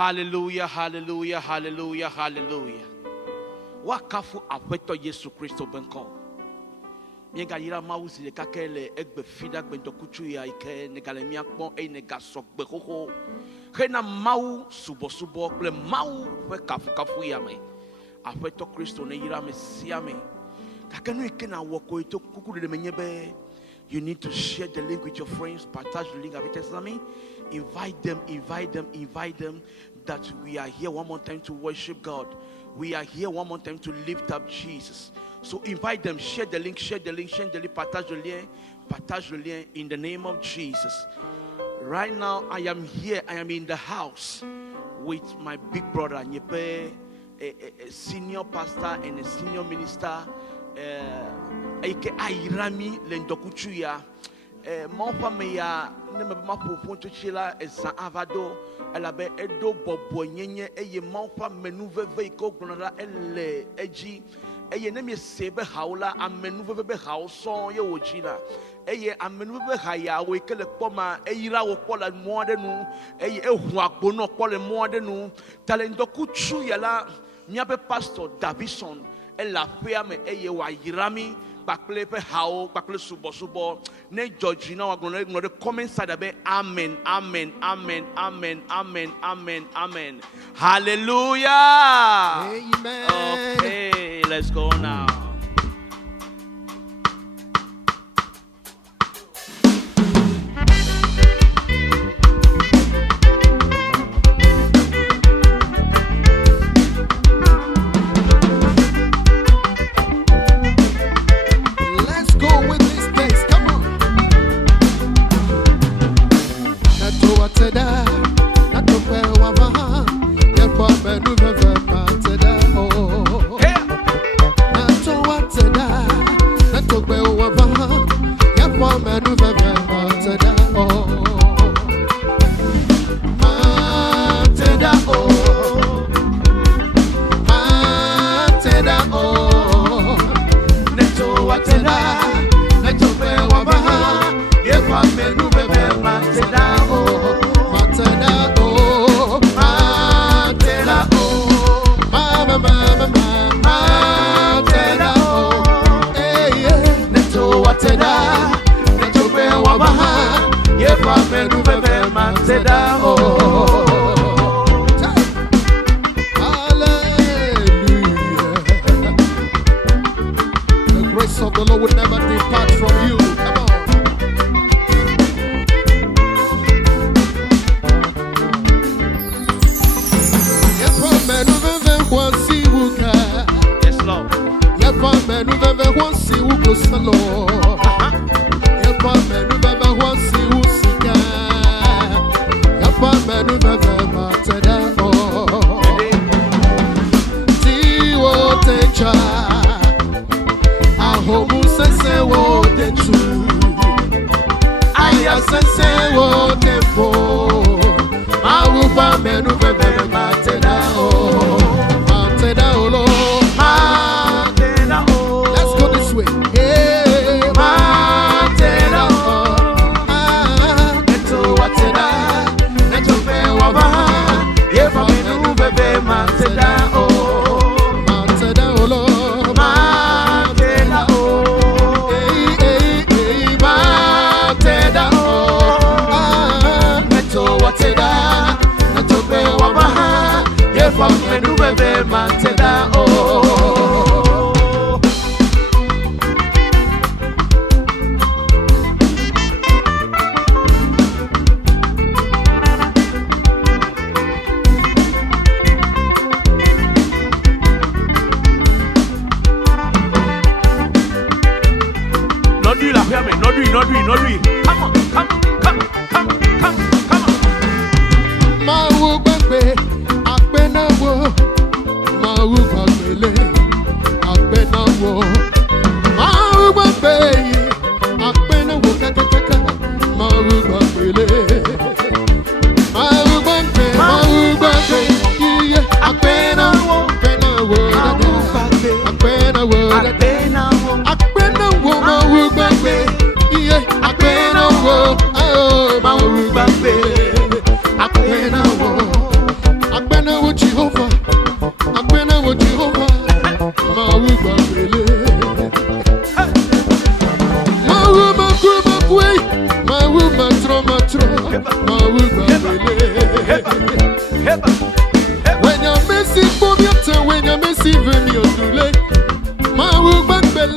Hallelujah, hallelujah, hallelujah, hallelujah. Wakafu apeto Yesu Kristo benko. Mienga yira mausi le kakele egbe fida gbe dokuchu ya ike negale miakpon e nega sokbe koko. Kena mau subo kle mau we kafu ya me. Apeto Kristo ne yira me siya me. Kakenu ike na woko ito kuku de menyebe. You need to share the link with your friends. Partage the link avec tes amis. Invite them that we are here one more time to worship God. We are here one more time to lift up Jesus. So invite them, share the link, partage le lien in the name of Jesus. Right now, I am here, I am in the house with my big brother, Nyepe, a senior pastor and a senior minister, Ike Airami Lendokuchuya. Mon meya ne me ma profonde chila esan avado elabe edo bobo nyenye eye mon menu veve ko gonala ele eji eye ne me sebe haula amenu veve hauson ye ojina eye amenu veve haya we kele kpoma eyira wo kpola muade nu eye ehu agbono kpole muade nu talendo kuchu yala miabe pastor Davidson ela fea me eye wa yirami bakle pe hao bakle subo ne Georgina wa gonna no the comment side abe amen hallelujah amen. Okay, let's go now. When you're missing for your turn, when you're missing when you're too late. Mawuto Tetey.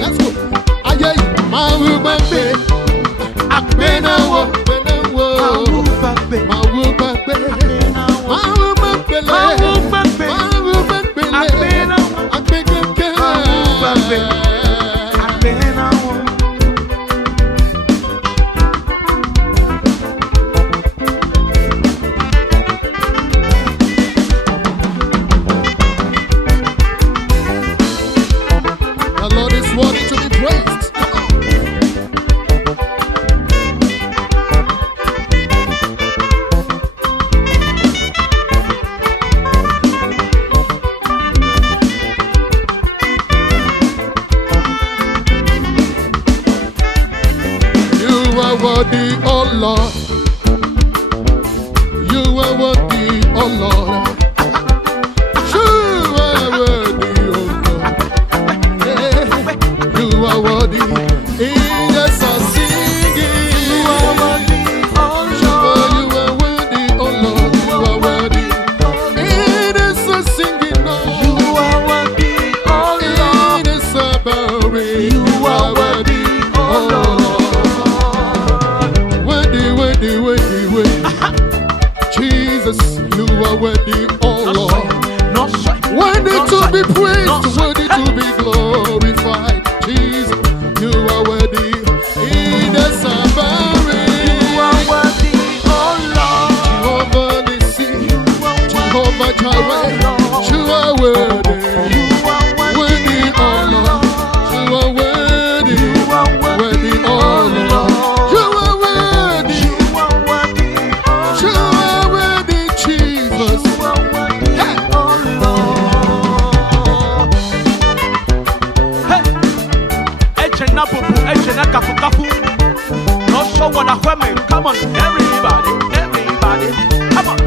Let's go. Aye, Mawuto Tetey. Akbena wo, Mawuto Tetey. Mawuto Tetey. Mawuto Tetey. Akbena wo. Worthy, oh Lord. You are worthy, oh Lord. You are worthy, oh Lord. Yeah. You are worthy. In the song singing. You are worthy, oh Lord. You are worthy, oh Lord. You are worthy. In the song singing, oh. You are worthy, oh Lord. In the song bowing. You are worthy, oh Lord. Jesus, you are worthy, oh Lord. Worthy to be praised, worthy to be glorified. Jesus, you are worthy. In the suffering, you are worthy, oh Lord. Jehovah Nissi, Jehovah Jireh, you are worthy. Worthy, oh Lord. You are worthy, worthy, oh Lord. Come on, everybody, come on.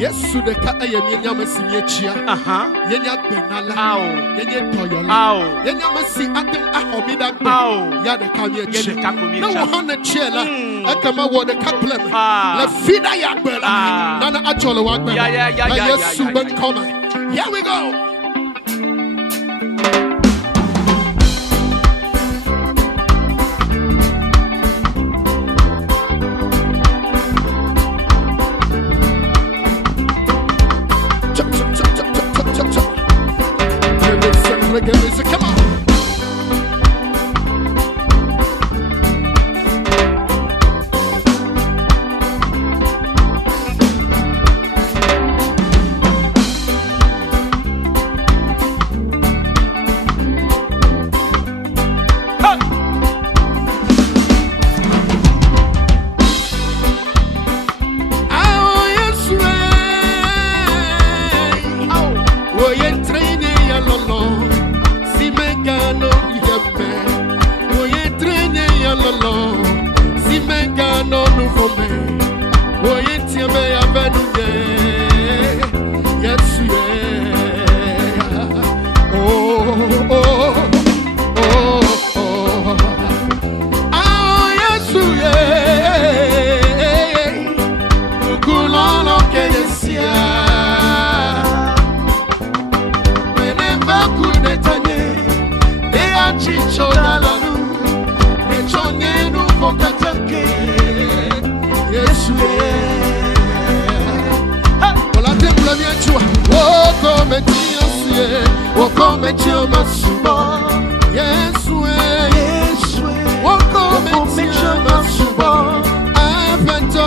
Yes, so the cat I am Yamasiachia. Yenya Benala, Yenya Toyola, Yamasi Adam Ahomida, Yada Kamia, no one chela, Akama water caplem, La Fida Yakbella, Nana Achola Wagba, yes, Suban Koma. Here we go. Davidson, come on. Wakome chama suba. Yes we. Wakome chama suba. Avento.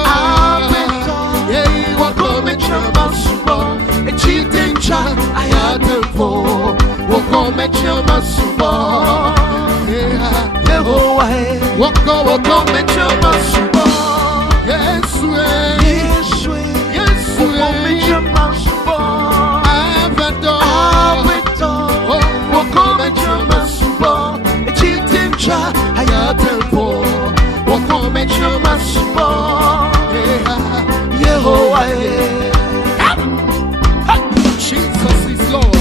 Yeah, wakome chama suba. Echitencha ayatempo. Wakome chama suba. Yehovah. Wakome chama suba. Yes we. Wakome chama suba. Avento. Wakome chama suba. Echitencha ayatempo. Wakome chama suba. Yehovah. Jesus is Lord.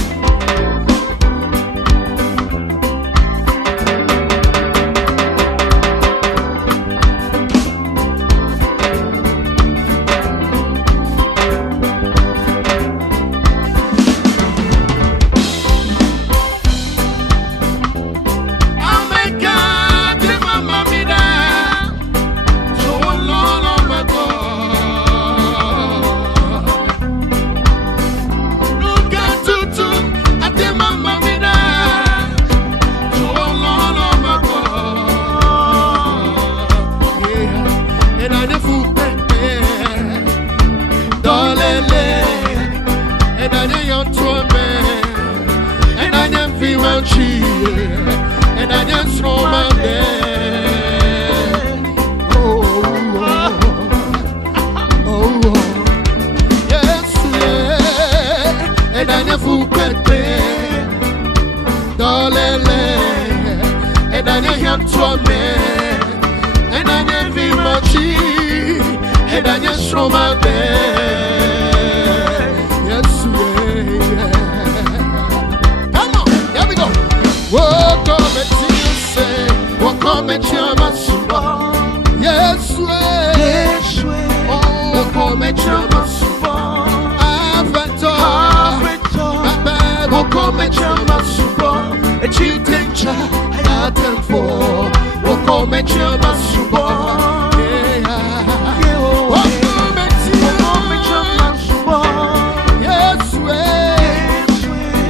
And I just throw my dead. Oh, yes, yeah. And I never get there. Darling, and I never throw me. And I never much. And I just throw my dead. Yes, yeah. Welcome to you, say, welcome to your masuba. Yes, way. Oh, welcome to your masuba. Avento. Welcome to your masuba. A cheating child, I had them for. Welcome to your masuba. Welcome to your masuba. Yes, way.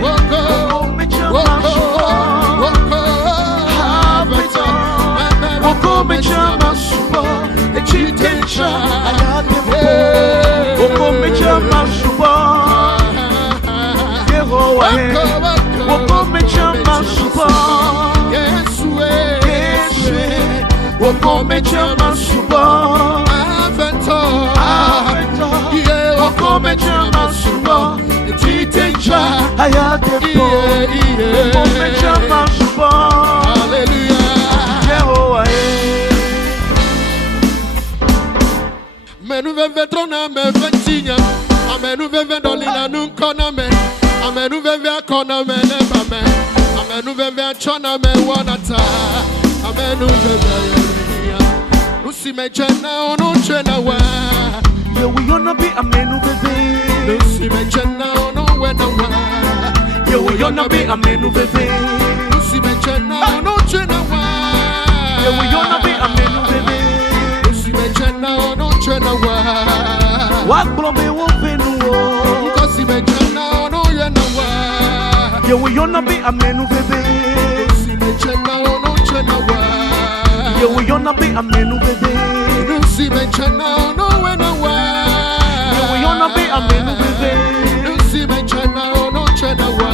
Welcome to your masuba. Wakome chama suba, echitencha ayatempo. Wakome chama suba, Yehovah. Wakome chama suba, Yeswe. Wakome chama suba, Avento. Wakome chama suba, echitencha ayatempo. Wakome chama suba, hallelujah. Amenu veve trona me ventinha. Amenu veve dolina nunkona me. Amenu veve akona me neba me. Amenu veve achona me wanata. Amenu veve ya. Nusi me chena ono chena wa. Yeah, we gonna be amenu veve. Nusi me chena ono wena wa. Yeah, we gonna be amenu veve. Nusi me chena ono chena wa. Yeah, we gonna be amenu veve. Nusi me chena ono chena wa. What blombe wo penuo. Nusi me chena ono yena wa. Yeah, we gonna be amenu veve. Nusi me chena ono chena wa. Yeah, we gonna be amenu veve. Nusi me chena ono wena wa. Yeah, we gonna be amenu veve. Nusi me chena ono chena wa.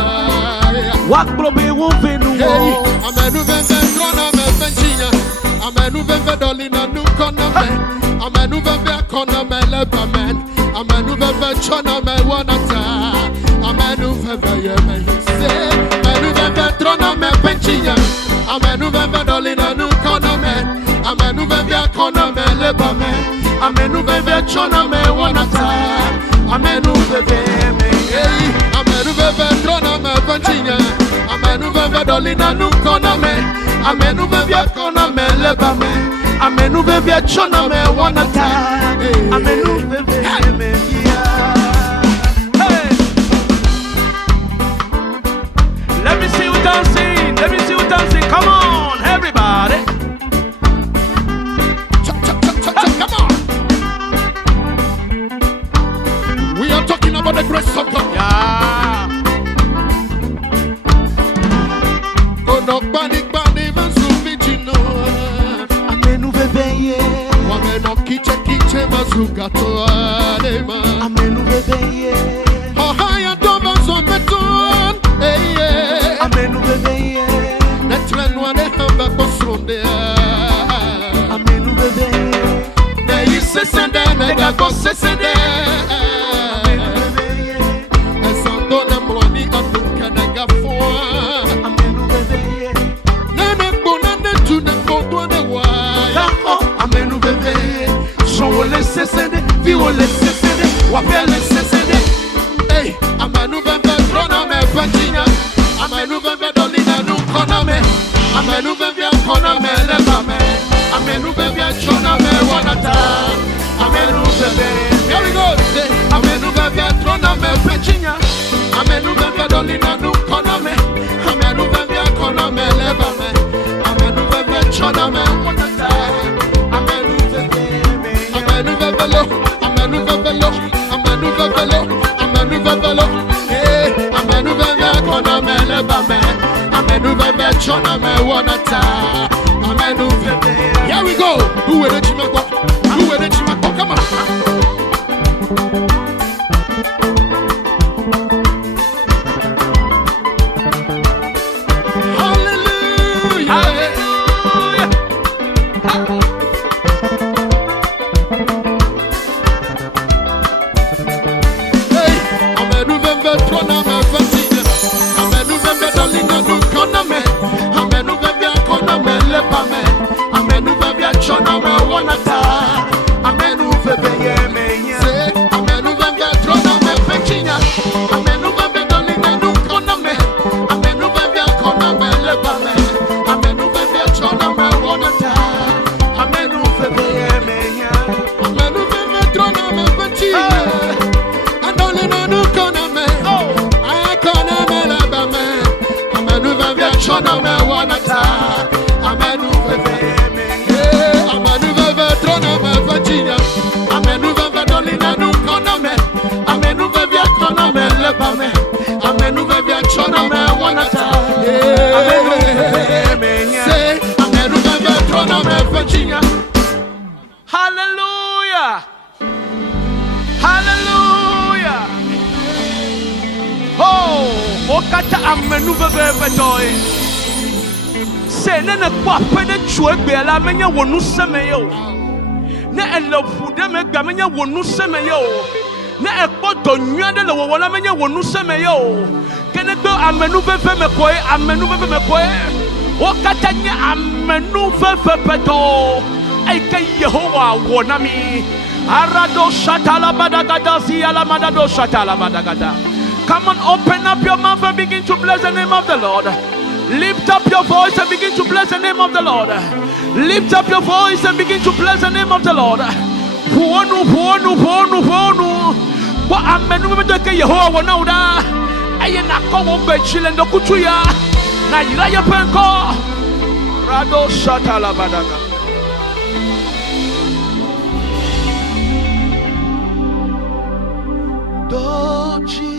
What blombe wo penuo. Amenu veve trona me ventinha. Amenu veve dolina nunkona me. Amenu veve akona me leba men. Amenu veve chona me wanata. Amenu veve ye me hise. Amenu veve trona me ventinha. Amenu veve dolina nunkona me. Amenu veve akona me leba men. Amenu veve chona me wanata. Amenu veve me. Amenu veve trona me ventinha. Amenu veve dolina nunkona me. Amenu veve akona me leba men. Amenu veve chona me wanata. Amenu veve me. Let me see you dancing. Let me see you dancing. Come on, everybody. Come on. We are talking about the grace of God. Yeah. Wameno kiche mazugato adema. Amenu bebeye. Ohaya doma zombeton. Amenu bebeye. Netrenwa ne hamba kosonde. Amenu bebeye. Ne yisesende nega kosesende. Amenu bebeye. Esando na mwani aduka nega foa. Amenu bebeye. Nene bona ne tune kodo ne wa. Amenu bebeye. Son le sesende, viwo le sesende, wapel le sesende. Hey, amenu bebe trona me patina. Amenu bebe dolina nu kona me. Amenu bebe kona me leba me. Amenu bebe chona me wanata. Amenu bebe. Here we go. Say, amenu bebe trona me patina. Amenu bebe dolina nu kona me. Amenu bebe kona me leba me. Amenu bebe chona me wanata. Amenu bebe. Amenu bebe lo. Amenu bebe lo. Amenu bebe lo. Amenu bebe lo. Hey, amenu bebe kona me leba me. Amenu bebe chona me wanata. Amenu bebe. Here we go. Do it, Chimako. Do it, Chimako. Come on. Hallelujah. Hallelujah. Oh, okata amenu bebe toy. Say nene kwa pede chwe bela menya wonu semeyo. Ne elofu de me gba menya wonu semeyo. Ne ekpoto nywande le wona menya wonu semeyo. Kene do amenu bebe me koy, amenu bebe me koy. Okata nya amenu bebe peto. Eke Yehovah wonami. Arado shatala badagada ziyala madado shatala badagada. Come on, open up your mouth and begin to bless the name of the Lord. Lift up your voice and begin to bless the name of the Lord. Lift up your voice and begin to bless the name of the Lord. Huonu, huonu, huonu, huonu. Wa amenu medeke Yehovah wonauda. Aye na kowo bechile ndo kutuya. Na yiraya penko. Rado shatala badaga. Doji,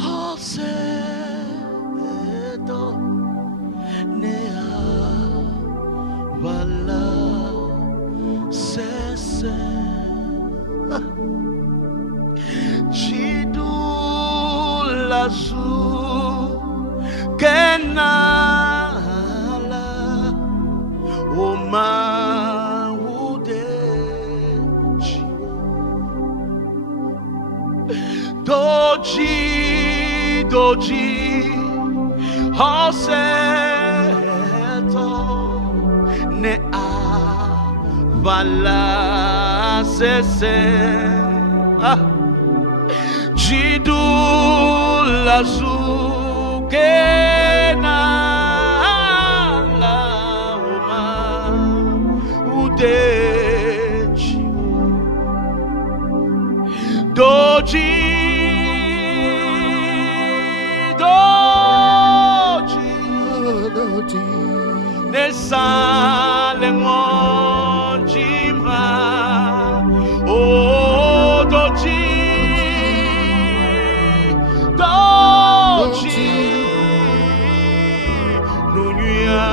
Hoseto, Nea, Vala, Sese, Chidulazu, Kenala, Oma. Doji, Hoseto, Nea, Vala, Sese, Chidulazu, Kenala, Uma, Udechi, Doji. Nesale monjima, oh doji, nunya.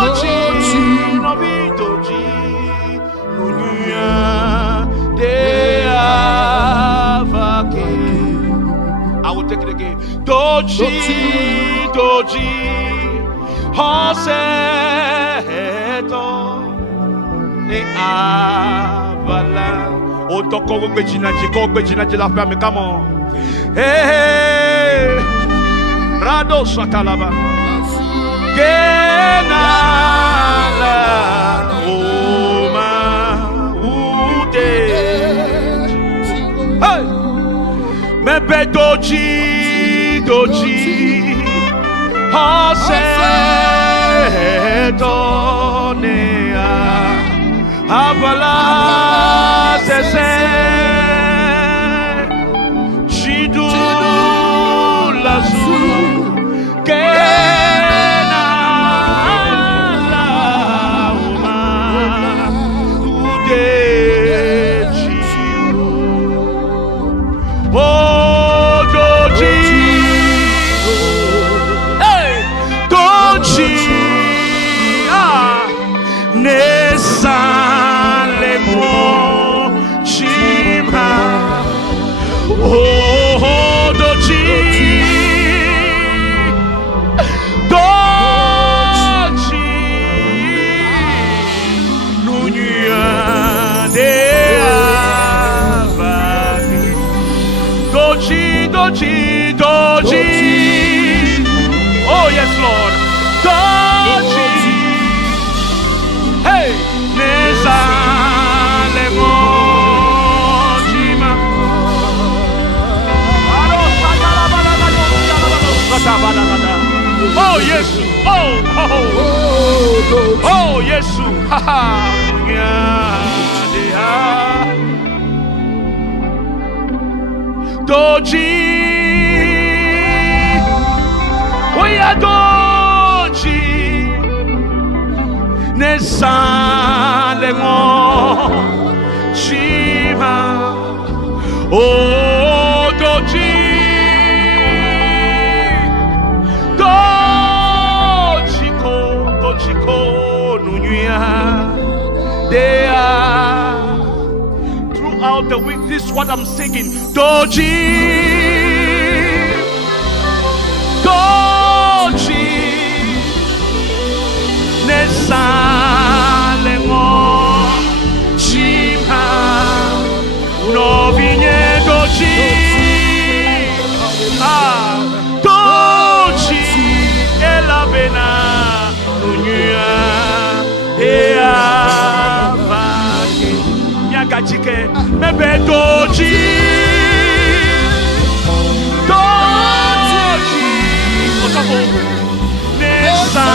Doji, novi doji, nunya de avake. I will take it again. Doji, doji, hoseto ne avala. O toko gbejinaji la femme, come on. Hey, Rado Satalaba. Kenala Oma Ude. Hey, Mebe Doji, Doji, Hoseto Nea Avala Sese Chidu Lazu Doji, Doji. Oh yes, Lord. Doji. Hey, Neza Lemojima. Oh yes. Oh, oh, oh yes. Ha ha. Doji, we are Doji, Nesalemo, Shima, oh Doji, Dojiko, Nunya, they are. Throughout the week, this is what I'm singing. Doji, Doji, Nesalemo, Chima, Novinye Doji, Doji, Elabena, Nunya, Ea. Gachike, Mebe Doji, Doji, Osako, Nesa,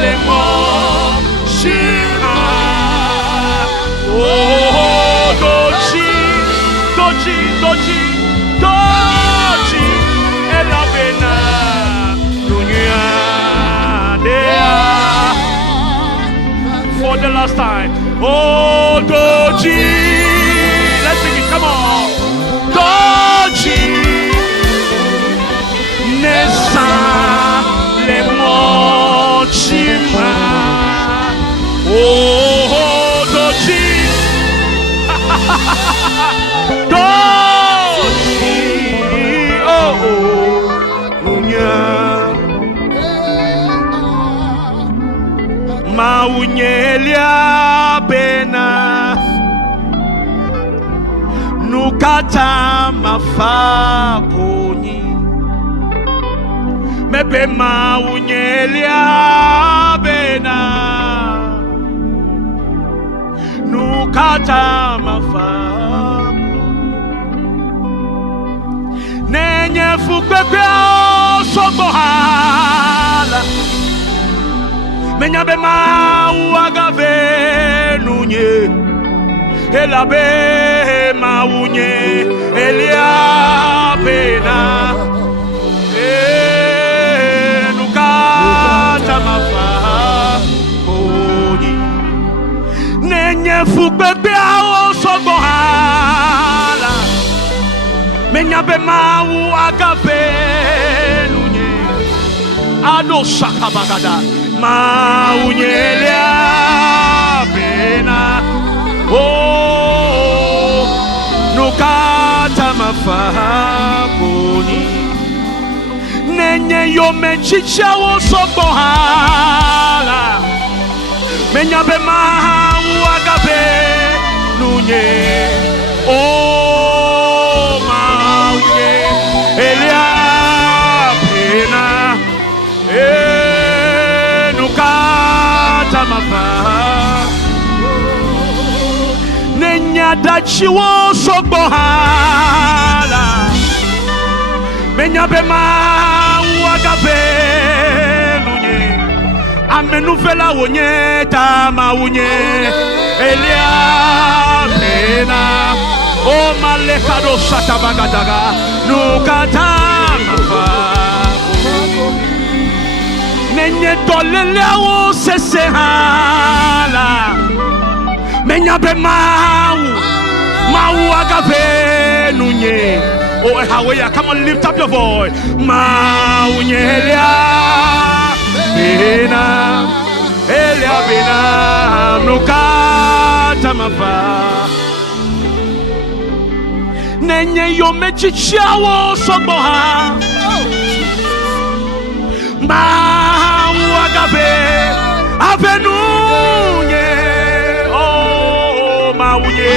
Lemo, Shima, oh Doji, Doji, Doji, Doji, Elabena, Dunya, Dea. For the last time. Oh, Doji. Let's sing it. Come on. Doji. Nessa Lemochima. Oh, Doji. Doji. Oh, Nunya. Maunyelia bena nukata mafakoni mebe maunyelia bena nukata mafakoni nenye fukwepe osobohala Menyabe ma uagave nunye Elabe ma unye Elia pena Nukata mafa Koni Nenye fukbebe ao sogohala Menyabe ma uagave nunye Lekado Sakabagada. Maunyelia Bena. Oh, Nukata Mafaboni. Nenye yo mechicha wo sobohala. Menya be mahu agape nunye. Oh maunye elia pena. Nukata mafa. Nenya dachi wo sobohala. Menya be mahu agape nunye. Amenuvela wonye tama wonye elia pena. O malekado satabagadaga nukata mafa. Nenye dolele wo sesehala. Menya be mau agape nunye. Oh Hawaya, come on, lift up your voice. Maunye elia bena, elia bena, nukata mafa. Nenye yo mechicha wo soboha. Mau agape avenunye. Oh maunye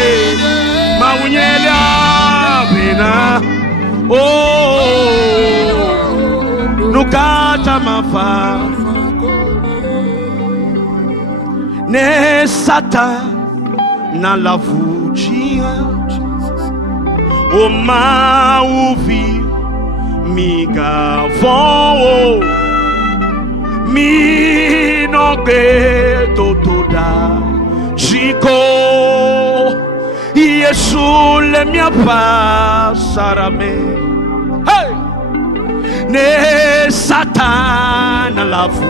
elia bena. Oh, nukata mafa. Ne sata na lavujia. O mauvi miga von. Mi no be toda. Chico. Yesu le mia pasarame. Hey! Ne Satan la fu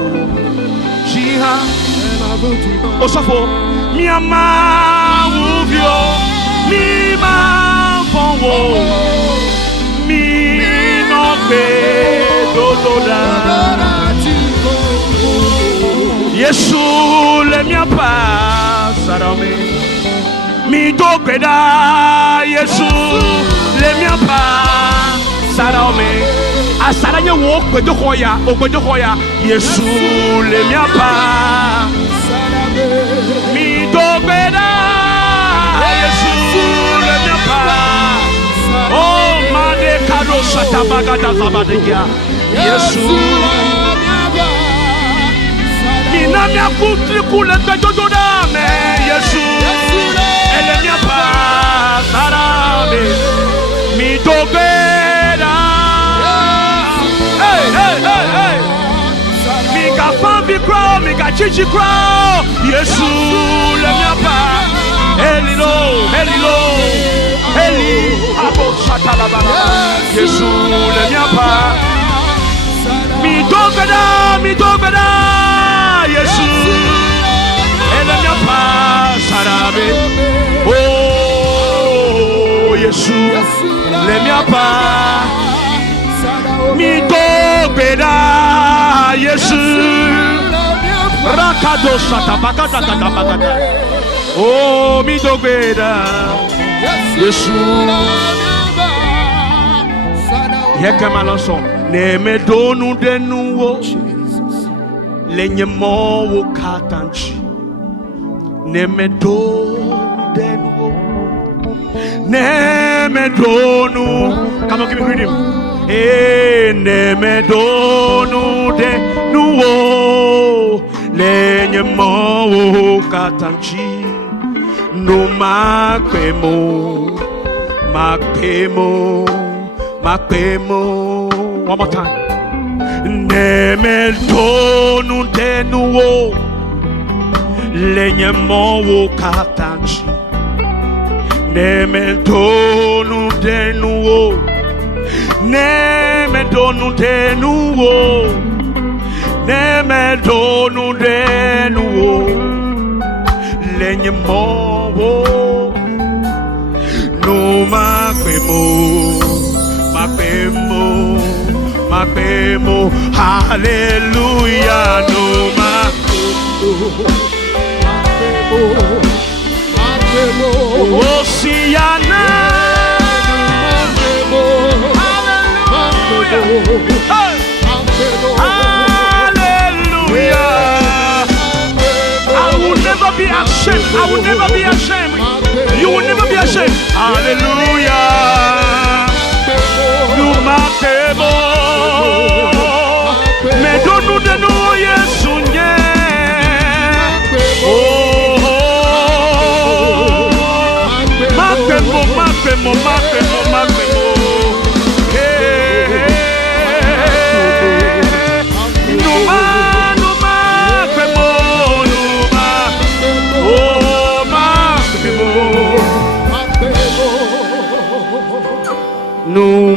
jiha. Osofo mi ama uvio mi ma fonwo mi no be dododa. Yesu le mia pasarame. Mi dogeda Yesu le miapa sarame asaranye wo gbedo hoya ogbedo hoya Yesu le miapa mi dogeda Yesu le miapa. Oh mane kado satabagada zabadegia Yesu mina mia kutri kule gbedo da me Yesu ele mia pa sarame mi dogeda. Hey hey hey hey. Mi ga fambi crow, mi ga chichi crow. Yesu le mia pa. Elilo, elilo, eli abo satala bana. Yesu le mia pa. Mi dogeda. Yesu ele mia pa sarame. Oh, Yesu, le mia pa, mi dogeda, Yesu, rakado satabakata katabakata. Oh, mi dogeda, Yesu. Yeke malanson, ne me donu de nuwo, le nyemo wo katanchi, ne me donu de nuwo. Nemedonu, come on, give me rhythm. Nemedonu de nuwo lenye mo katanchi no makemo. One more time. Nemedonu de nuwo lenye mo katanchi. Nemedonu de nuwo. Nemedonu de nuwo. Nemedonu de nuwo. Lenye mowo. No makemo. Numapemo, hallelujah, Oceana, hallelujah. I will never be ashamed. I will never be ashamed. You will never be ashamed. Hallelujah. Numapemo, me donu denu yesunye.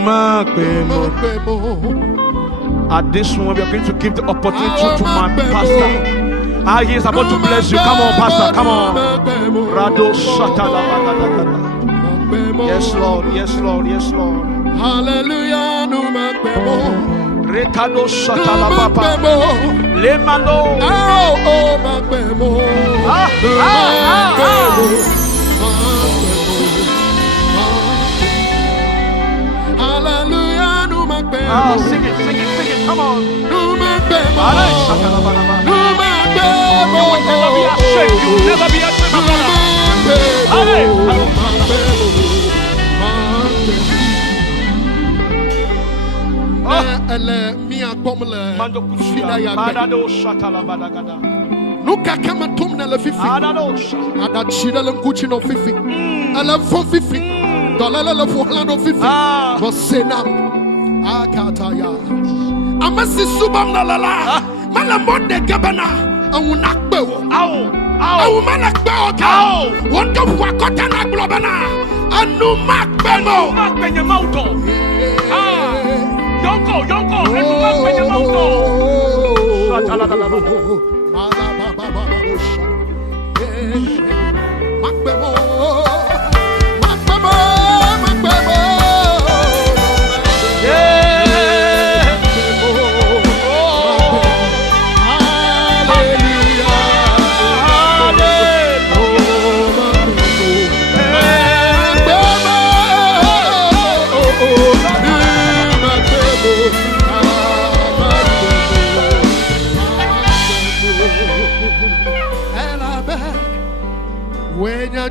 Mapemo. At this moment, we are going to give the opportunity to my pastor. He is about to bless you. Come on, pastor. Come on. Rado Yes, Lord. Yes, Lord. Yes, Lord. Hallelujah. Rekado Shatala Papa. Le malo. Sing it. Come on. You will never be ashamed. You will never be ashamed, my Amasi subam na lala, mana monde gabana, awunakbe wo, awu mana kbe oka, wonto fwa kota na globana, anu makbe mo, makbe Mawuto, yonko, anu makbe Mawuto, makbe mo.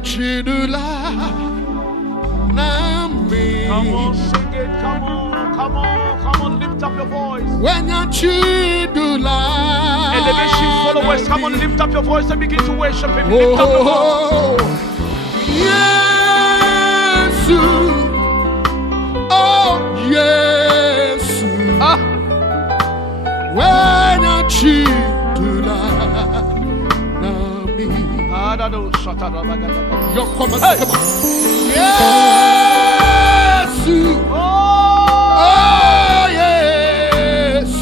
Chidula Nami. Come on, sing it. Come on, lift up your voice. When you chidula Elevation followers, come on, lift up your voice and begin to worship him. Lift up your voice. Yes. Oh, yes. When you chidula Your come on. Yes. Oh, yes.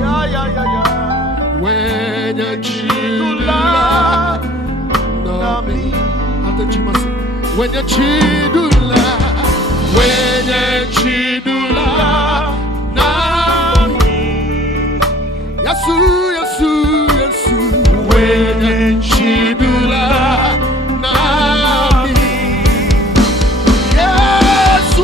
Yeah. When you chidula nami. When you chidula nami. Yasu. When you chidula nami. Yes.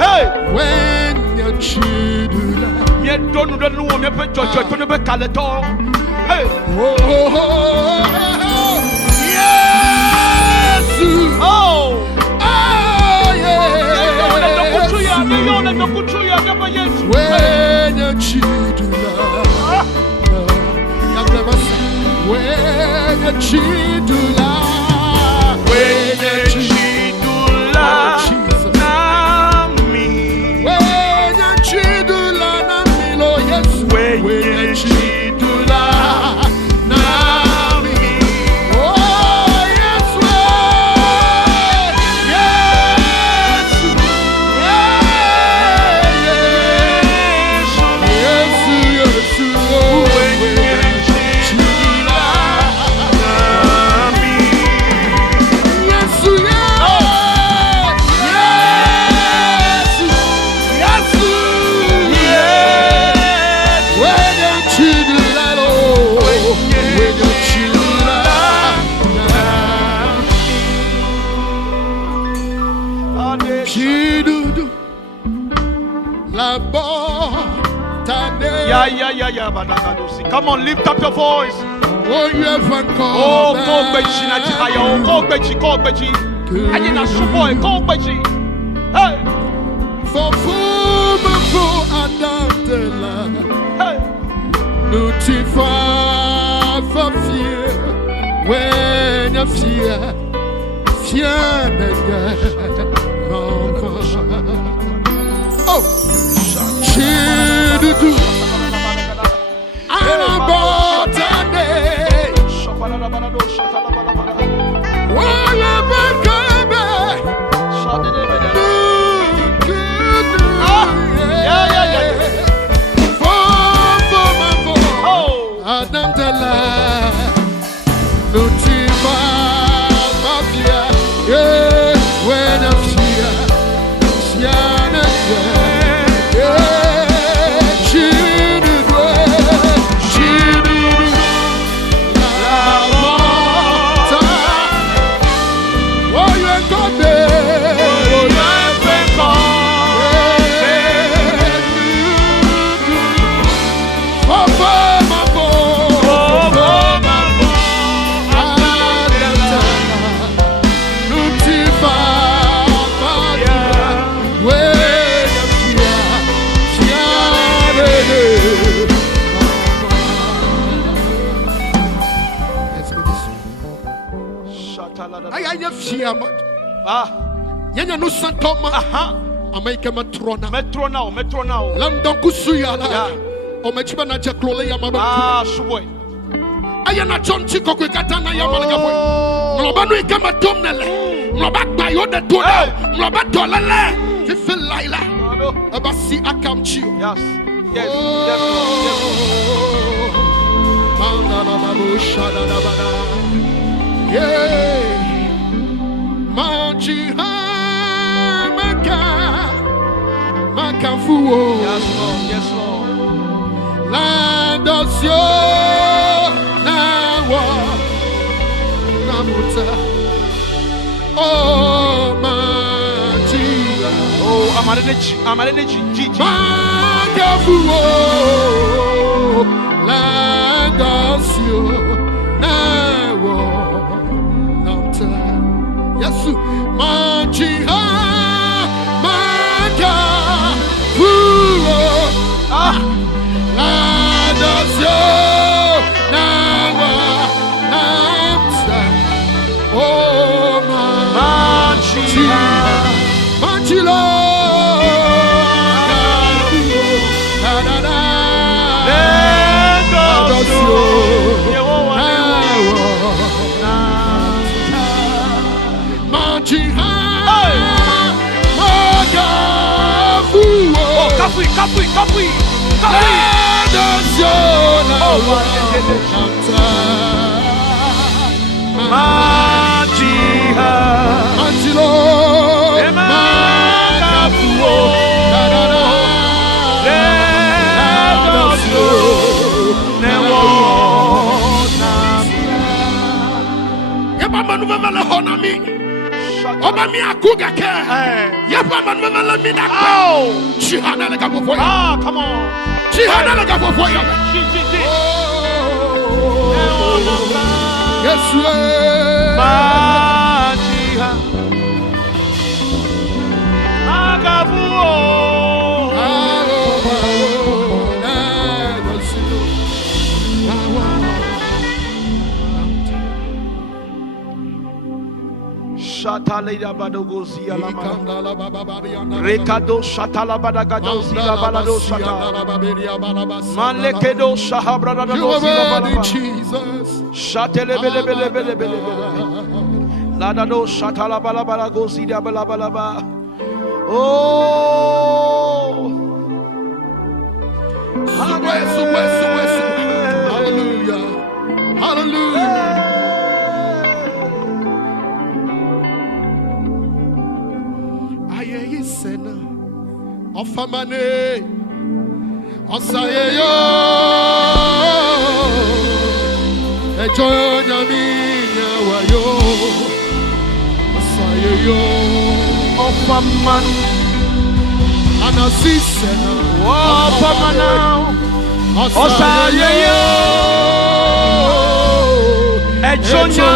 Hey! When you chidula, you don't know me Hey! Yes! Oh! When you chidula, Wenye chidula. Wenye chidula nami. Wenye chidula nami lo Yesu. Wenye chidula nami. Oh Yesu. Yesu. Yesu. Yesu. Wenye chidula nami. Yesu. Yeah, Badagadosi. Come on, lift up your voice. Oh, you have Oh, go Bechi, Najihaya. Go Bechi, go Bechi. I did not support. Go Bechi. Hey, for full adantela. hey. Notify for fear. When you fear oh, chidudu. Yenya no santoma. Amaike matrona. Metrona. London kusuyala. O mechiba na jeklole ya mababa. Suboy. Ayana chonchi ko kwekatana ya malaga boy. Ngloba no ikama domnele. Ngloba bayo de tola. Ngloba dolele. Fifi laila. Abasi akamchi. Yes. Manda babu shada da bada. Yeah. Manjiha Makafuo. Yes, Lord. Landosio Nawa Namuta. Oh Manjiha. Oh, Amareneji. Makafuo. Landosio Nawa Namuta. Yesu Manjiha Makafuo. Landosio Nawa Namuta. Oh Manjiha Manjilo. Capri. Oba mi akuga ke. Yepa man mama mi na ko. Chihana le gapo for you. Come on. Chihana le gapo for you. Yes, Majiha. Magabuo. leda badogosi alama. Ikandala baba bari andala. Rekado shatala badagado zila balado shata. Malekedo shahabra da You are zila worthy, balaba. Jesus. Shatele bele bele bele bele bele. Ladado shatala balabala gosi da balabalaba. Oh. Hallelujah. Hallelujah. Aye yisena ofamane osayeyo ejonya minya wayo osayeyo Ofaman anasisena ofamana osayeyo ejonya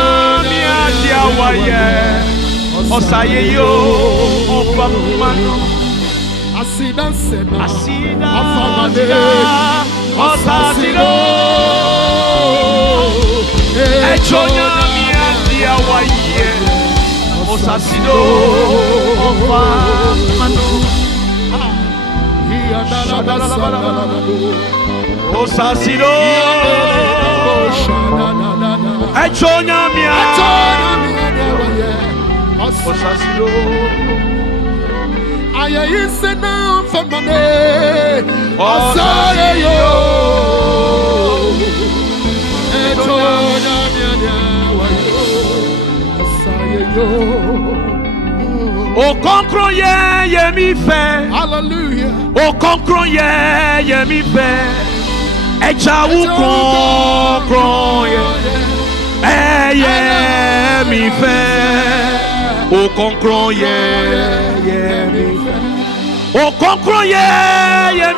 minya waye osayeyo ofaman asida sena asida ofamane osasiro ejonya minya waye osasiro ofaman osasiro ejonya minya osasiro aye yisena famane osayeyo ejonya minya wayo osayeyo. O concro ye mi fe. Hallelujah. O concro ye mi fe. Echa u concro ye mi fe. O concro ye mi fe. O concro ye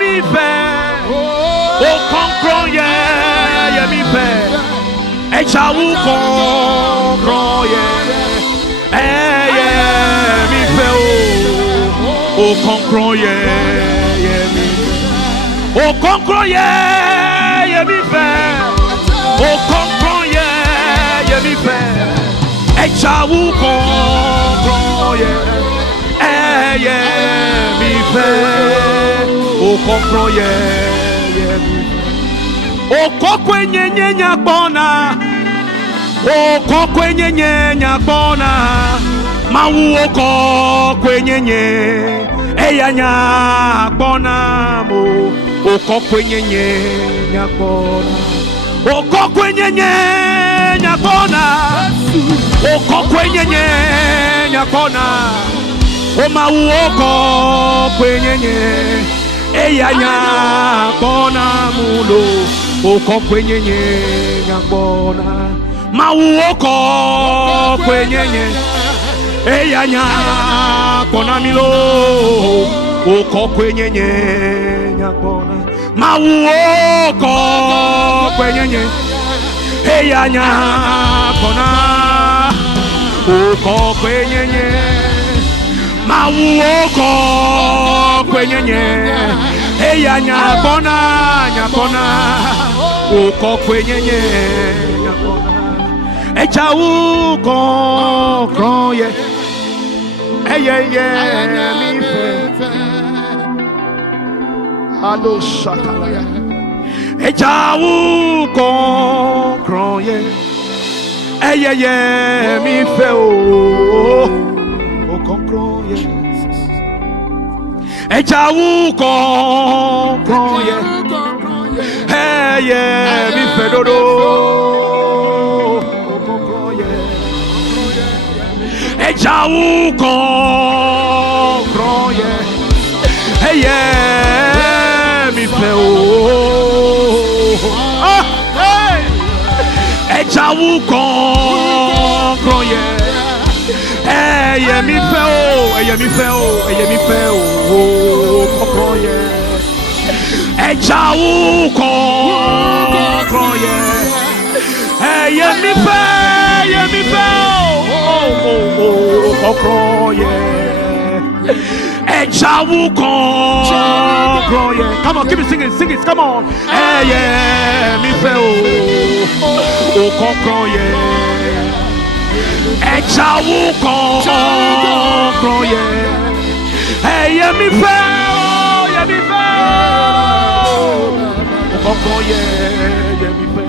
mi fe. O concro ye mi fe. Echa u concro ye mi fe. O concro ye mi fe. O concro ye mi fe. O concro ye mi fe. Echa u concro ye mi fe. O concro ye mi fe. O kokwe nyenye nyakona. O kokwe nyenye nyakona. Mawu kokwe nyenye. Eya nyakona mo. O kokwe nyenye nyakona. O kokwe nyenye nyakona. O kokwe nyenye nyakona. O mawu kokwe nyenye. Eya nyakona mulo. O kokwe nyenye nyakona. Mawu kokwe nyenye. Eya nyakona milo. O kokwe nyenye nyakona. Mawu kokwe nyenye. Eya nyakona. O kokwe nyenye. Mawu kokwe nyenye. Eya nyakona nyakona. O kokwe nyenye nyakona. Echa u concro ye. Mi fe. Alo shatala. Echa u concro ye. Mi fe o concro ye. Echa u concro ye. Mi fe dodo. Echa u concro ye. Mi fe Echa u concro ye. Mi fe mi fe mi fe concro ye. Echa u concro ye. Mi fe concro ye. Echa u concro ye. Come on, keep it singing, sing it, come on. Mi fe concro ye. Ejawu kon ye. Hey, ye mi fe, ye mi fe. Kon ye mi fe.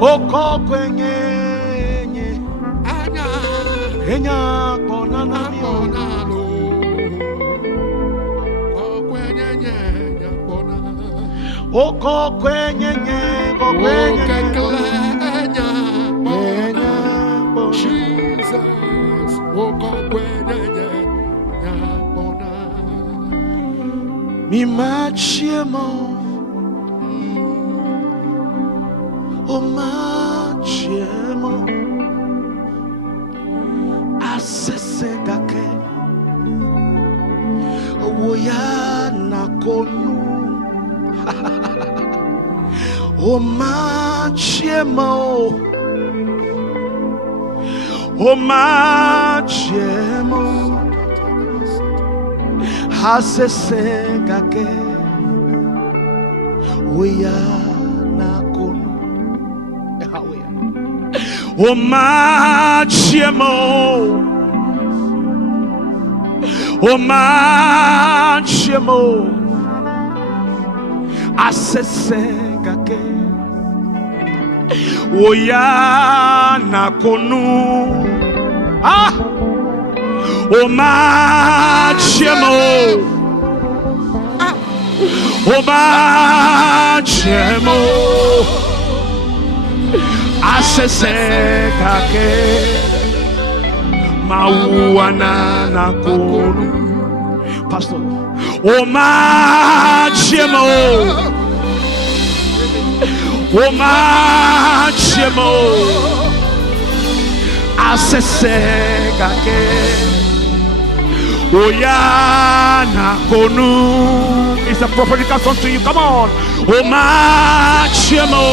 O kon kwenye. Enya konana mi onalo. O kon kwenye Jesus, o kon kwenye mi machiemo, o machiemo, asesegake, oya nakonu, o machiemo, o machiemo. Hasesegake Uya nakunu O machiemo O machiemo Hasesegake Uya nakunu Ah O machiemo, o machiemo, asesegake, mauana na konu. Pastor, o machiemo, o machiemo, asesegake. Oyana konu. It's a prophetical song to you. Come on. Omachemo.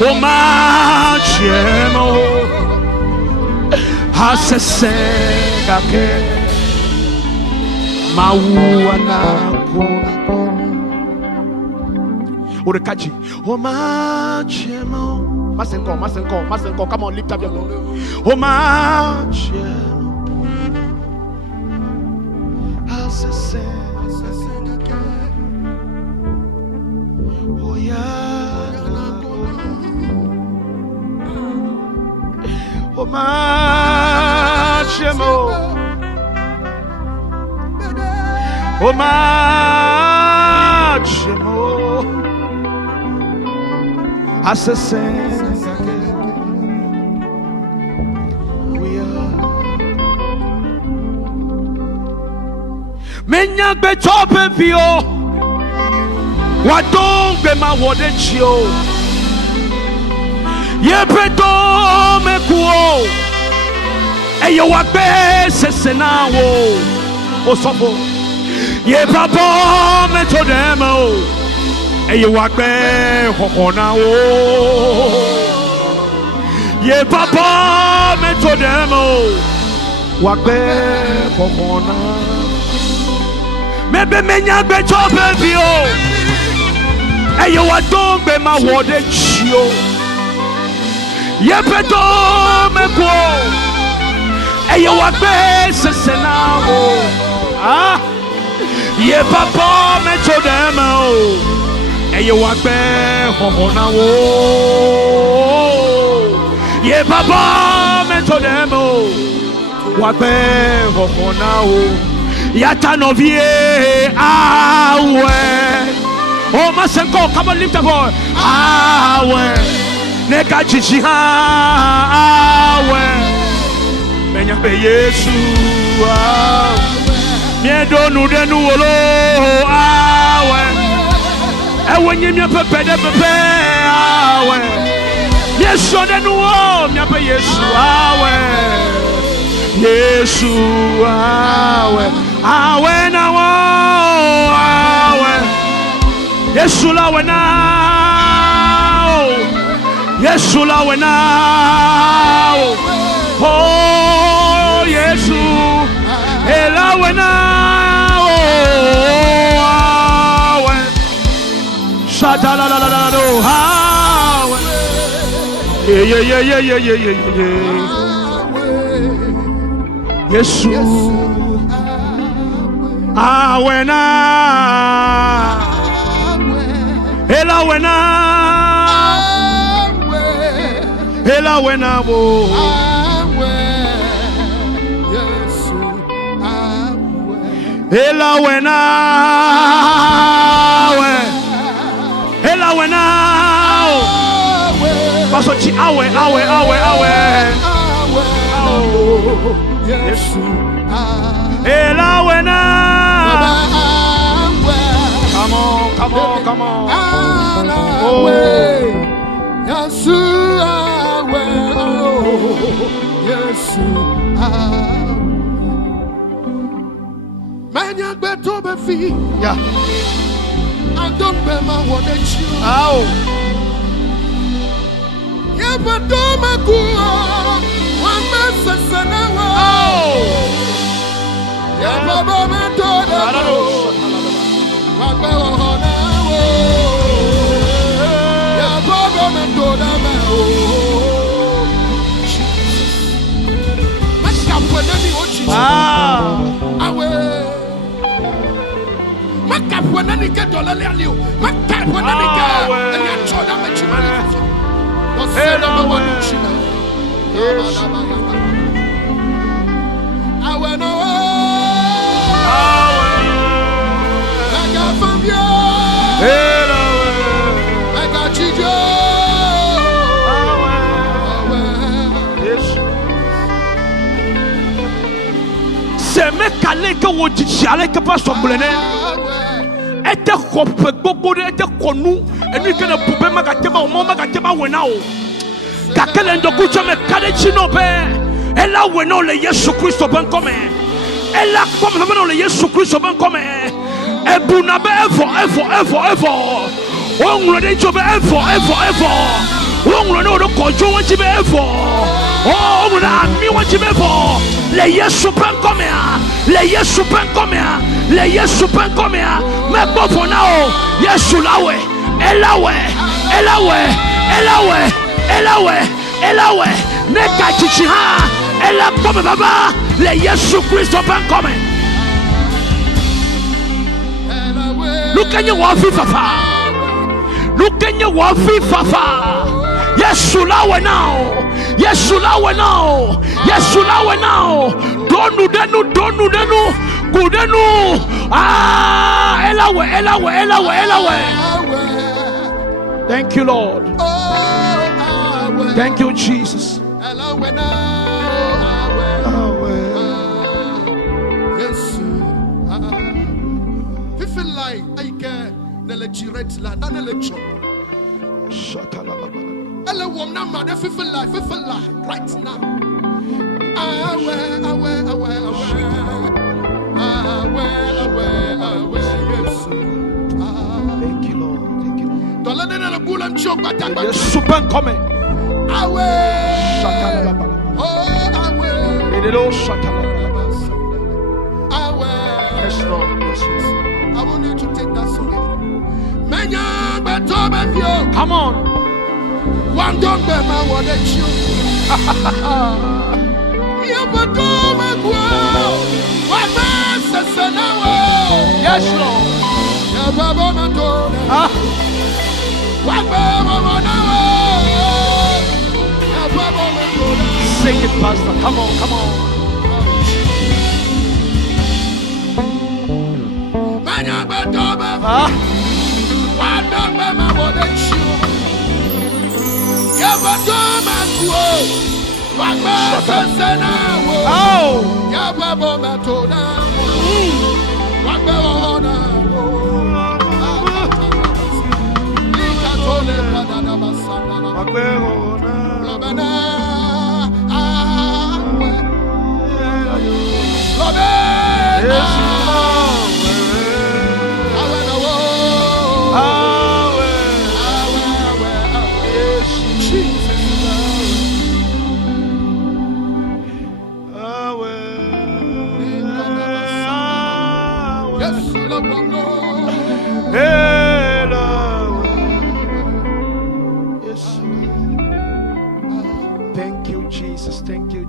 Omachemo. Hasesegake. Mauana konu. Urekaji. Omachemo. Masenko. Come on, lift up your voice. Omachemo. Omachemo, Omachemo, asesegake. Menya be chope fio Wadong be ma wode chio Ye peto me kuo Eye wagbe sesena wo Osofo Ye papa me to demo Eye wagbe hokona wo Ye papa me to demo Wagbe hokona Maybe menya be chope bio. Hey you a don't be my word chio. Ye peto me ko. Hey you a be sesenao. Ah. Ye papa me to them o. Hey you a be hohona wo. Ye papa me to them o. Wa be hohona wo. Yata novie awe. Oh masenko, come on lift up voice. Awe. Neka chichi awe. Menya be Yesu awe. Miedo nudenu wolo awe. Ewe nyimya pepe de pepe awe. Yesu denu wo mya be Yesu awe. Yesu awe. Awe na wo awe. Yesu la we na. Yesu la we na. Oh Yesu ela we na. Oh awe. Shata la la la la do awe. Yesu awena ela wena wo ela wena Basochi awe Yesu ela wena. Come on. Oh, Yesu awe Yesu manya beto be fi yeah I don't be my what you ow ya beto me ku one message na wa ya baba me to da wa be ho na wo ya baba me to da me o maka pona ni ochi awe maka pona ni ke dolale ali o maka pona ni ke eni achoda me chimale o se na ma wa china awe no maka fambia maka chijo me kale ke wo tchiale ke pas somblene ete khope gbogbo ete konu enu ke na bube makatema o makatema wena o kakele ndoku chome kale chino be ela wena le Yesu Kristo ben comme ela comme le Yesu Kristo ben comme ebuna be evo onwure de chobe evo onwure no do kojo won chibe evo onwure ami won chibe evo le Yesu ben comme me gbofo na o Yesu lawe elawe ne ka chichi ha ela comme baba le Yesu Kristo ben comme lukenye wa fi fafa Yesu lawe now donu denu kudenu elawe. Thank you, Lord. Thank you, Jesus. Right now. Thank you, Lord. Yes, super coming. Yes, Lord. I want you to take that song. Come on. One don't be my one at you. Yes, Lord. Sing it, Pastor. Come on.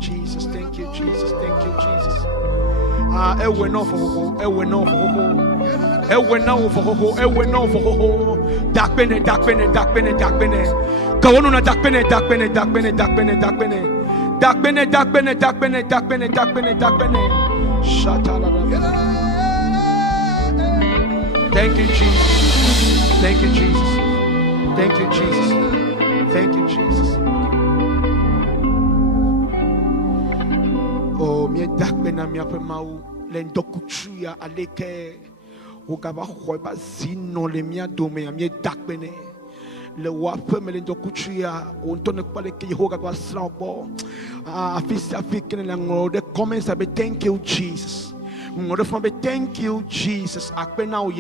Jesus. Thank you, Jesus. Thank you, Jesus. Ewe no for ho. Ewe no for ho. Ewe no for ho. Ewe no for ho. Dakbene. Kawonu na dakbene. Shatala. Thank you, Jesus. Thank you, Jesus. Thank you, Jesus. Thank you, Jesus. Oh, me dakbena me apemau lendokuchuya aleke. Ogaba khoba zino le mia dome me dakbene. Le wape me lendokuchuya ontone kwale ke Yehovah kwa srampo. Afisi afikene lango the comments abe thank you, Jesus. Thank you, Jesus. Akpena o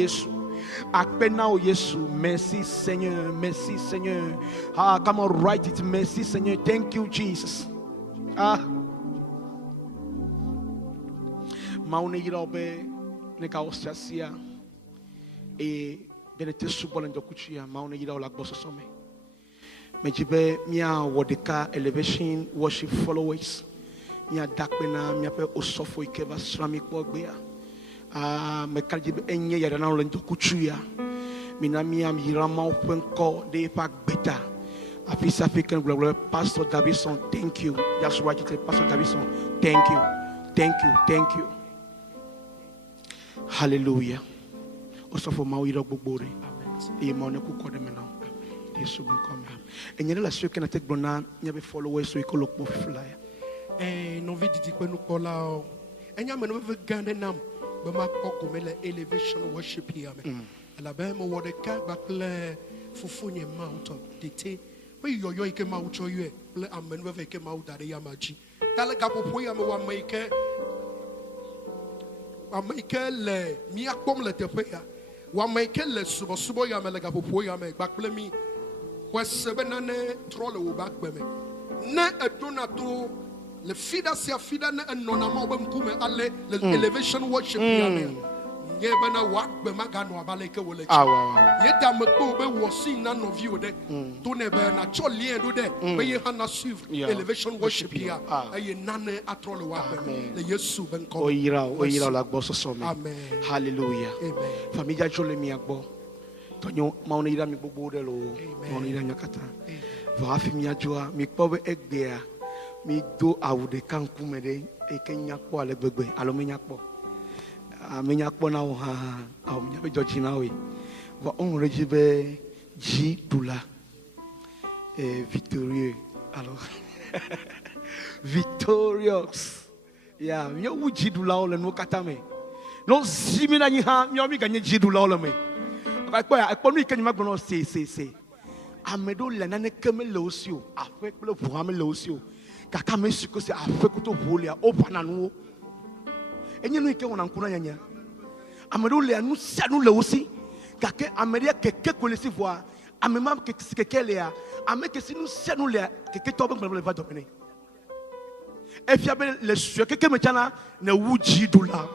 Yesu. Merci Seigneur. Merci Seigneur. Come on, write it. Merci Seigneur. Thank you, Jesus. Maune yirobe neka osasia e benete subole ndokuchia maune yiro la gboso some. Mejibe mia wodeka elevation worship followers. Mia dakbena mia pe osofo ikeva srami kwogbea. Mekajibe enye yada na lento kuchuya. Mina mia mirama openko de pak beta. Afisa African global Pastor Davidson, thank you. Just write it, Pastor Davidson. Thank you. Thank you. Thank you. Hallelujah. Osofo mawiro gbogbo. Amen. Yesu come. And you know la sio kana take blona nyabe followers so ikolo mo flyer. No vidi di kwenu kola. Enya me no ve gane nam be ma koko me le elevation worship here me. La be mo wode ka bakle fufunye Mawuto Tetey. We yo ike Mawuto ye le amen we ke Mawuto ya maji. Tale gapopo ya me wa make le mi akpom le tepe ya. Wa make le subo ya me le gapopo ya me bakle mi. Kwesebena trolle wo bakbe me. Na edonato le fida sia fida na enonama obemkume ale le elevation worship ya me. Nyebena wakbe magano abaleke wole chi. Yeda mekpo be wosi na no view de. To ne be na cholien do de. Be ye hana suivre elevation worship ya. Aye nane atrole wakbe. Le Yesu ben kom. Oyira la gboso some. Amen. Hallelujah. Amen. Famille jole mi agbo. Tonyo mauna ira mi gbogbo de lo. Mauna ira nyakata. Va fi mi ajoa mi kpobe egbea. Mi do awude kanku me de e kenya kpo ale gbegbe alo mi nyakpo. Amenya kpo na ha amenya be jojina we. Va on rejibe J Dula. Victorieux. Alors victorious. Yeah, mi o J Dula o le no katame. No simina ni ha mi o mi ganye J Dula o le me. I no ikenyi magbono say. Amedo le na ne keme le osio. Afe kle buame le osio. Kaka me siko se afe kuto bolia o bananu. Enye no ikenyi na nkuna nyanya. Amedo le anu sanu le osi. Kake ameria keke kolesi voa. Amema keke le a. Ame kesi nu sanu le keke tobe ngbe va domine. Efiabe le sio keke mechana ne wuji dula.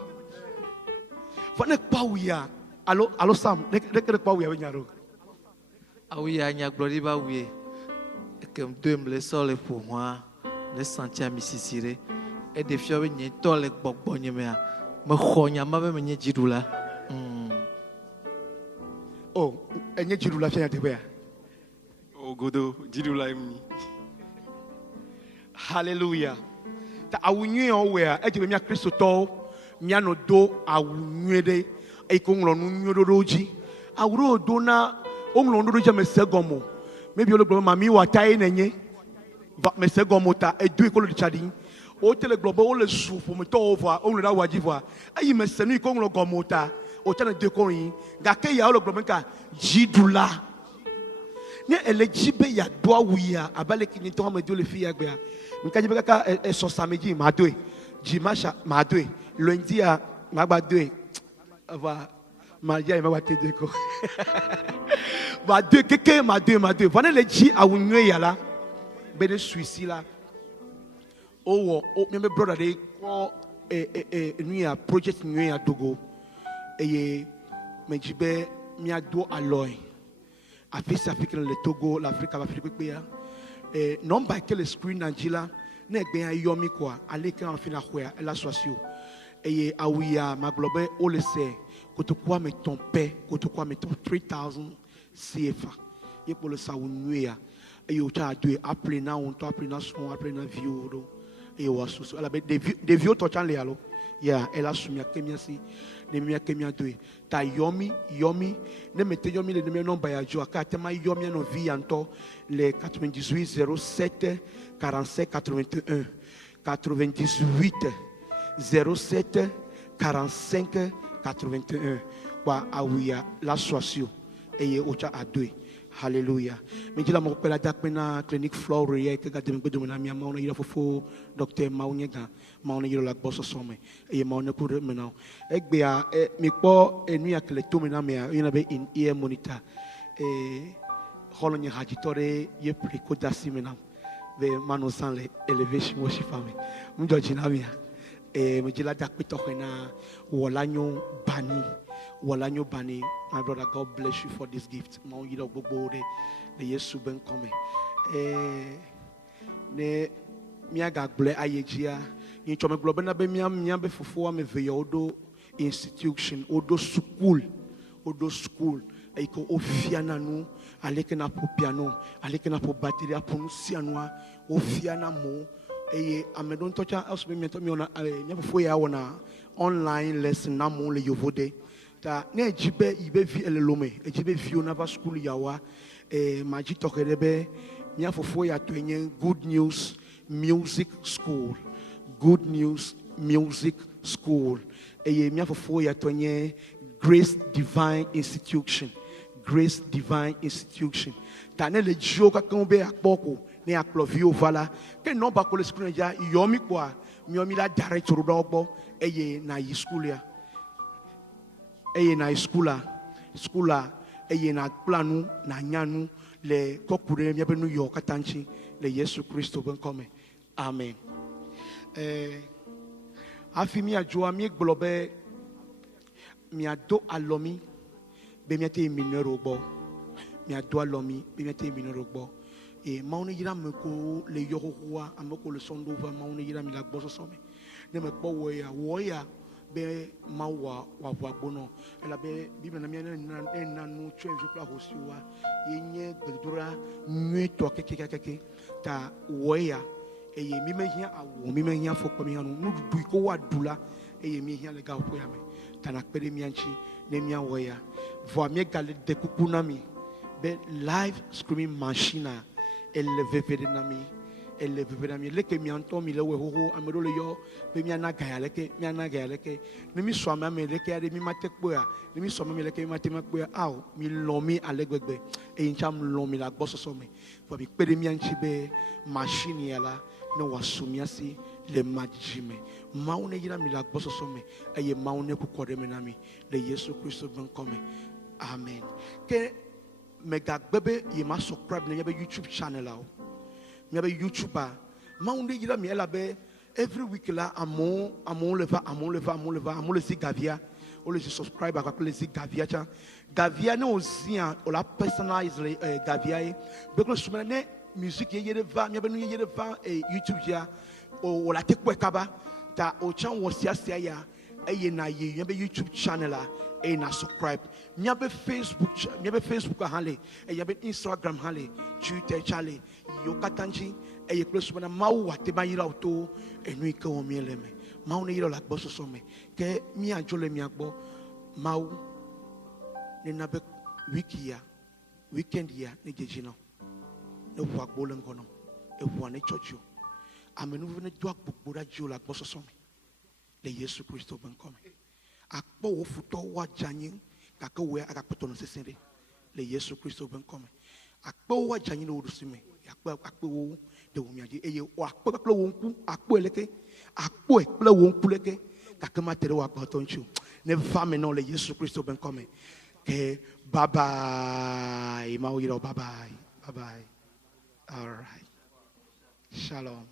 Fane pa wiya. Allo Sam, de quoi oui avec Ah oui, il y a gloire ba oui. Que deux me sol pour moi, le sentir misisire et des fiables ni tole gbogbo ni me khonya ma be me jidula. Oh, enye jidula fia de be. Oh godo, jidula mi. Hallelujah. Ta awunye on we e je be mi Kristo to mi anodo awunye de e ko nlo nu nyodoroji awuro do na onlo ndo je mesegomo maybe olo global mami wa tai nenye va mesegomo ta e du ikolo di chadi o tele global o le sufu me to over onlo da waji voa ayi mesenu ko nlo gomo ta o tele de ko yin ga ke ya olo global ka jidula ne elejibe ya do awuya abale kinyi to ma do le fi ya gbe ya nka jibe ka e so sameji ma do jimasha ma do lundi a magba do va Maria va te deko va de keke ma de va ne le ji awunwe ya la be de suisi la o me brother de ko nuya project nuya dogo eye me jibe mi ado aloy afisa africain le Togo l'Afrique va Afrique pe ya non ba ke le screen Angela ne gbe ayomi kwa aleke an fina khoya ela swasio eye awia maglobe olese kotokwa me ton pe kotokwa me ton 3000 CFA ye polo sa unwea eye o cha do apply na on to apply na son apply na viuro eye waso ala be de vio to chan le alo ya ela sumia kemia si ne mia kemia do ta yomi ne mete yomi le numéro number ya jo aka tema yomi no via nto le 98 07 45 81 98 07 45 81 kwa awia la soisio eye ocha adoi hallelujah me jila mo pela dakpena clinic floor ye ke gadem gbedo na mi ma ona yira fofo docteur ma onyega ma ona yira la gboso some eye ma ona ku me na egbe a mi po enu ya kle to me na me ina be in ear monitor holonya hajitore ye priko dasi me na be mano san le elevation worship fame mjo jina mi me jila dakpito na wolanyo bani my brother, God bless you for this gift. Mau yira gbogbo de Yesu ben come. Ne miaga gle ayejia. In chome globe na be miam be fofo am ve odo institution, odo school. Eko ofiana nu aleke na po piano, aleke na po battery aponu sianwa, ofiana mo. Eye amedon tocha else be me ona nya fofo ya wona online lesson na mo le yovode. Ta ne ejibe ibe vi elelome ejibe vi onava school yawa maji tokedebe nya fofo ya to enye good news music school eye nya fofo ya to enye grace divine institution ta ne le jo ka kan be akpoko ne akplovio vala ke no ba ko le school ja yomi kwa miomi la direct ro dogbo eye na yi school ya eye na schoola eye na planu na nyanu le kokure mi benu yo katanchi le Yesu Kristo ben come amen afimi ajoa mi gbolobe mi ado alomi be mi ate minero gbo mi ado alomi be mi ate minero gbo mauni yira me ko le yohowa amako le sondo va mauni yira mi la gbo so some ne me po woya be mawa wa bono ela be bible na miana na no twen je pla hosiwa yenye bedura nweto keke ta woya eye mi mehia awo mi mehia fokpa mi hanu nudu ko wa dula eye mi hia le ga opo ya me ta na pere mi anchi ne mi woya vo mi gale de kuku na mi be live screaming machine eleve na mi leke mi anto mi lewe hoho amero le yo be mi anaga leke ne mi so ama me leke ade mi matekpo ya ne mi so me leke mi matemekpo ya aw mi lomi alegbegbe e ncham lomi la gbososo me fo bi pede mi anchi be machine ya la no wasumi asi le majime maune yira mi la gbososo me eye maune ku kode me na mi le Yesu Kristo ben come amen ke mega bebe ye ma subscribe na be YouTube channel aw me be YouTuber maunde yira mi ela be every week la amon le si gavia o le subscribe à le si gavia ne ozia o la personalize gavia be ko sumana ne music ye va me be no ye va YouTube ya o la tekwe kaba ta o chan wo sia ya eye na ye me be YouTube channel a na subscribe me be Facebook hale e be Instagram hale Twitter chale yo katanji eye close na mawu wate ba yira auto enu ike o mi eleme mawu ne yira la gbo so me ke mi ajole mi agbo mawu ne na be weekend ya ne jejino ne wo agbo le ngono e wo ne church amenu ne do agbo da jo la gbo so me le Yesu Kristo ben come akpo wo futo wa janyin kaka we akapoto no sesere le Yesu Kristo ben come akpo wa janyin no rusime akpo wo de wo miaje eye o akpo wo nku akpo eleke akpo ekple wo nku leke kaka matere wa akpo tonchu ne fame no le Yesu Kristo ben come ke bye bye ma o yiro bye bye all right shalom.